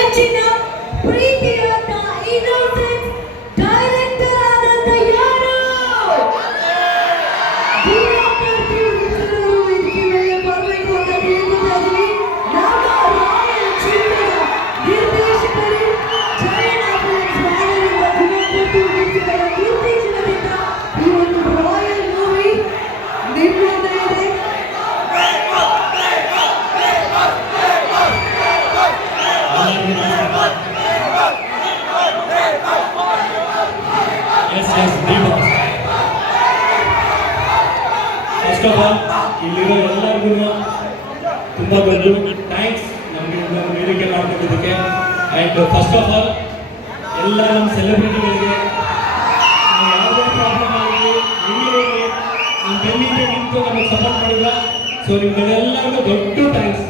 ಹೆಚ್ಚಿನ ಪ್ರೀತಿಯನ್ನ innocent yes yes first ಇಲ್ಲಿರೋ ಎಲ್ಲರಿಗೂ ತುಂಬ ದೊಡ್ಡ ಥ್ಯಾಂಕ್ಸ್ ನಮಗೆ ವೇದಿಕೆ ಮಾಡ್ಕೊಂಡಿದ್ದಕ್ಕೆ. ಆ್ಯಂಡ್ ಫಸ್ಟ್ ಆಫ್ ಆಲ್ ಎಲ್ಲ ನಮ್ಮ ಸೆಲೆಬ್ರಿಟಿಗಳಿಗೆ ಯಾವುದೇ ಪ್ರಾಬ್ಲಮ್ ಆಗಲಿ ಹೆಂಗಿರಲಿ ನಮ್ಮ ಬೆನ್ನಿಗೆ ನಿಂತು ನಮಗೆ ಸಪೋರ್ಟ್ ಮಾಡಿಲ್ಲ ಸೊ ನಿಮ್ಗೆಲ್ಲರಿಗೂ ದೊಡ್ಡ ಥ್ಯಾಂಕ್ಸ್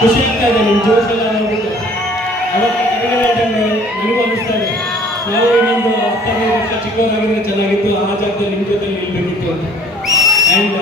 ಖುಷಿ ಆಗ್ತಾ ಇದೆ, ನಿಮ್ಮ ಜೋಶ್ ಎಲ್ಲ ನೋಡ್ಬಿಟ್ಟು. ನನಗೂ ಅನಿಸ್ತಾ ಇದೆ ನಾವು ಇನ್ನೊಂದು ಹತ್ತನೇ ವರ್ಷ ಚಿಕ್ಕವರಾಗಿದ್ರೆ ಚೆನ್ನಾಗಿತ್ತು, ಆ ಜಾಗದಲ್ಲಿ ನಿಮ್ಮ ಜೊತೆ ನಿಲ್ಬೇಕಿತ್ತು ಅಂತ. ಆ್ಯಂಡ್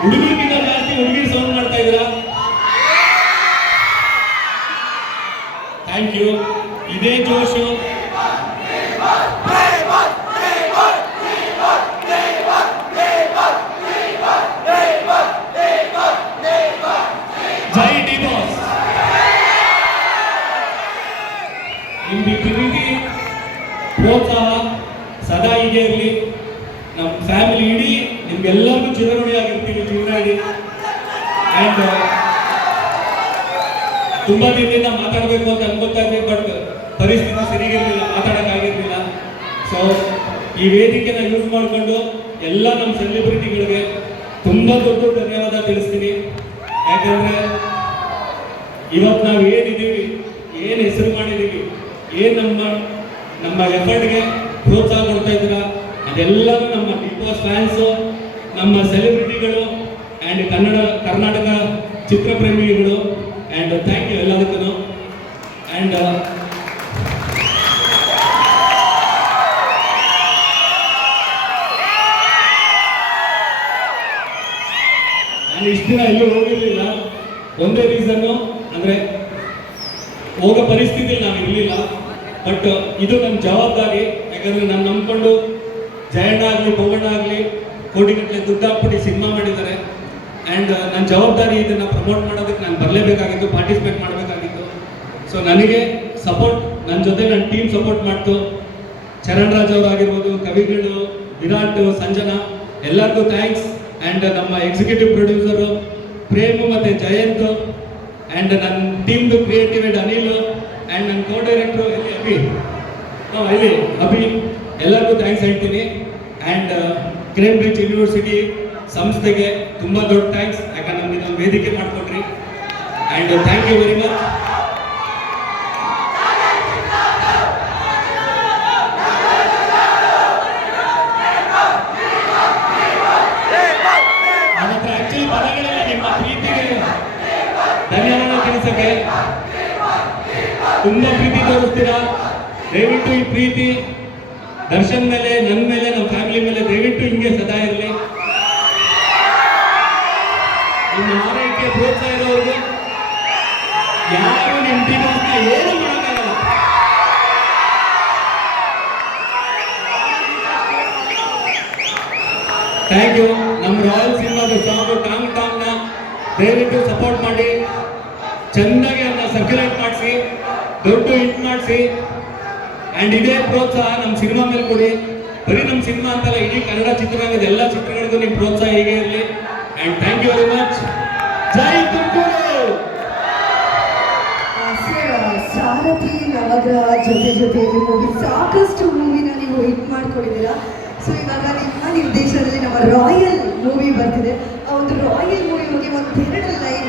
ಹುಡುಗರಿಗಿಂತ ಜಾಸ್ತಿ ಹುಡುಗಿರು ಸೌಂಡ್ ಮಾಡ್ತಾ ಇದ್ದೀರಾ? ಥ್ಯಾಂಕ್ ಯು ಇದೇ ಜೋಶು ಜೈ ಡಿ ಬಾಸ್ ಪ್ರೀತಿ ಪ್ರೋತ್ಸಾಹ ಸದಾ ಹೀಗೆ ಇರಲಿ. ನಮ್ಮ ಫ್ಯಾಮಿಲಿ ಇಡೀ ನಿಮ್ಗೆಲ್ಲರಿಗೂ ಚಿರಋಣಿಯಾಗಿರ್ತೀವಿ ಜೀವನ ಇಡೀ. ಆ್ಯಂಡ್ ತುಂಬಾ ದಿನದಿಂದ ಮಾತಾಡಬೇಕು ಅಂತ ಅನ್ಕೋತಾ ಬಟ್ ಪರಿಸ್ಥಿತಿ ಸರಿಗಿರ್ಲಿಲ್ಲ ಮಾತಾಡೋಕ್ಕಾಗಿರ್ಲಿಲ್ಲ ಸೊ ಈ ವೇದಿಕೆನ ಯೂಸ್ ಮಾಡಿಕೊಂಡು ಎಲ್ಲ ನಮ್ಮ ಸೆಲೆಬ್ರಿಟಿಗಳಿಗೆ ತುಂಬಾ ದೊಡ್ಡ ಧನ್ಯವಾದ ತಿಳಿಸ್ತೀನಿ. ಯಾಕಂದ್ರೆ ಇವತ್ತು ನಾವು ಏನಿದ್ದೀವಿ, ಏನು ಹೆಸರು ಮಾಡಿದ್ದೀವಿ ಏನು ನಮ್ಮ ನಮ್ಮ ಎಫರ್ಟ್ಗೆ ಪ್ರೋತ್ಸಾಹ ಕೊಡ್ತಾ ಇದ್ದೀರಾ? ಅದೆಲ್ಲ ನಮ್ಮ ಬಿಗ್ ಬಾಸ್ ಫ್ಯಾನ್ಸು ನಮ್ಮ ಸೆಲೆಬ್ರಿಟಿಗಳು ಆ್ಯಂಡ್ ಕನ್ನಡ, ಕರ್ನಾಟಕ ಚಿತ್ರಪ್ರೇಮಿಗಳು. ಆ್ಯಂಡ್ ಥ್ಯಾಂಕ್ ಯು ಎಲ್ಲದಕ್ಕೂ ಆ್ಯಂಡ್ ನಾನು ಇಷ್ಟು ದಿನ ಎಲ್ಲೂ ಹೋಗಿರಲಿಲ್ಲ. ಒಂದೇ ರೀಸನ್ನು ಅಂದರೆ ಹೋಗೋ ಪರಿಸ್ಥಿತಿಯಲ್ಲಿ ನಾನು ಇರಲಿಲ್ಲ ಬಟ್ ಇದು ನನ್ನ ಜವಾಬ್ದಾರಿ. ಯಾಕಂದ್ರೆ ನಾನು ನಂಬ್ಕೊಂಡು ಜಯಣ್ಣ ಆಗಲಿ ಪವಣ್ಣ ಆಗಲಿ, ಕೋಟಿಗಟ್ಟಲೆ ದುಡ್ಡು ಹಾಕ್ಬಿಟ್ಟು ಸಿನಿಮಾ ಮಾಡಿದ್ದಾರೆ. ಆ್ಯಂಡ್ ನನ್ನ ಜವಾಬ್ದಾರಿ ಇದನ್ನು ಪ್ರಮೋಟ್ ಮಾಡೋದಕ್ಕೆ ನಾನು ಬರಲೇಬೇಕಾಗಿತ್ತು ಪಾರ್ಟಿಸಿಪೇಟ್ ಮಾಡಬೇಕಾಗಿತ್ತು. ಸೊ ನನಗೆ ಸಪೋರ್ಟ್ ನನ್ನ ಜೊತೆ ನನ್ನ ಟೀಮ್ ಸಪೋರ್ಟ್ ಮಾಡ್ತು. ಚರಣ್ ರಾಜ್ ಅವರಾಗಿರ್ಬೋದು ಕವಿಗಳು ವಿರಾಟ್, ಸಂಜನಾ, ಎಲ್ಲರಿಗೂ ಥ್ಯಾಂಕ್ಸ್ ಆ್ಯಂಡ್ ನಮ್ಮ ಎಕ್ಸಿಕ್ಯೂಟಿವ್ ಪ್ರೊಡ್ಯೂಸರು ಪ್ರೇಮ್ ಮತ್ತು ಜಯಂತ್ ಆ್ಯಂಡ್ ನನ್ನ ಟೀಮ್ದು ಕ್ರಿಯೇಟಿವ್ ಅನಿಲ್ ಆ್ಯಂಡ್ ನನ್ನ ಕೋ ಡೈರೆಕ್ಟ್ರು ಎಲ್ಲಿ ನಾವು ಅಲ್ಲಿ ಅಭಿ, ಎಲ್ಲರಿಗೂ ಥ್ಯಾಂಕ್ಸ್ ಹೇಳ್ತೀನಿ. ಆ್ಯಂಡ್ ಕೇಂಬ್ರಿಡ್ಜ್ ಯೂನಿವರ್ಸಿಟಿ ಸಂಸ್ಥೆಗೆ ತುಂಬ ದೊಡ್ಡ ಥ್ಯಾಂಕ್ಸ್ ಯಾಕಂದ್ರೆ ನಮಗೆ ನಾವು ವೇದಿಕೆ ಮಾಡಿಕೊಟ್ರಿ. And thank you very much ನನ್ನ ಆಕ್ಚುಲಿ ಪದಗಳಿಲ್ಲ ನಿಮ್ಮ ಪ್ರೀತಿಗೆ ಧನ್ಯವಾದ ತಿಳಿಸಕ್ಕೆ. ತುಂಬಾ ಪ್ರೀತಿ ತೋರಿಸ್ತೀರಾ? ದಯವಿಟ್ಟು ಈ ಪ್ರೀತಿ ದರ್ಶನ್ ಮೇಲೆ ನನ್ನ ಮೇಲೆ ನಮ್ಮ ಫ್ಯಾಮಿಲಿ ಮೇಲೆ ದಯವಿಟ್ಟು ಹಿಂಗೆ ಸದಾ ಇರಲಿ. ನಿಮ್ಮ ಆರೈಕೆ ಪ್ರೋತ್ಸಾಹ ಇರೋರ್ಗೆ ಯಾರು ನಿಮ್ಮ ಟೀಮನ್ನ ಏನು ಮಾಡೋಕ್ಕಾಗಲ್ಲ. ಥ್ಯಾಂಕ್ ಯು ನಮ್ಮ ರಾಯಲ್ ಸಿನಿಮಾದ ಸಾಂಗ್ ಟಾಂಗ್ ಟಾಂಗ್ನ ದಯವಿಟ್ಟು ಸಪೋರ್ಟ್ ಮಾಡಿ. ಚೆನ್ನಾಗಿ ಅದನ್ನ ಸರ್ಕ್ಯುಲೇಟ್ ಮಾಡಿಸಿ. ದೊಡ್ಡ ಹಿಟ್ ಮಾಡಿಸಿ. ಆ್ಯಂಡ್ ಇದೇ ಪ್ರೋತ್ಸಾಹ ನಮ್ಮ ಸಿನಿಮಾ ಮೇಲೆ ಕೊಡಿ. ಬರೀ ನಮ್ಮ ಸಿನಿಮಾ ಅಂತಲ್ಲ, ಇಡೀ ಕನ್ನಡ ಚಿತ್ರರಂಗದ ಎಲ್ಲ ಚಿತ್ರಗಳಿಗೂ ನಿಮ್ಮ ಪ್ರೋತ್ಸಾಹ ಹೀಗೆ ಇರಲಿ. And thank you very much ಜೈ ತುಮಕೂರು! ಸಾರಥಿ, ನವಗ್ರಹ ಜೊತೆ ಜೊತೆಯಲ್ಲಿ ಮೂವಿ ಸಾಕಷ್ಟು ಮೂವಿನ ನೀವು ಹಿಟ್ ಮಾಡ್ಕೊಂಡಿದ್ದೀರಾ. ಸೊ ಇವಾಗ ನಿಮ್ಮ ನಿರ್ದೇಶನದಲ್ಲಿ ನಮ್ಮ ರಾಯಲ್ ಮೂವಿ ಬರ್ತಿದೆ. ಆ ಒಂದು ರಾಯಲ್ ಮೂವಿ ಬಗ್ಗೆ ಒಂದೆರಡು line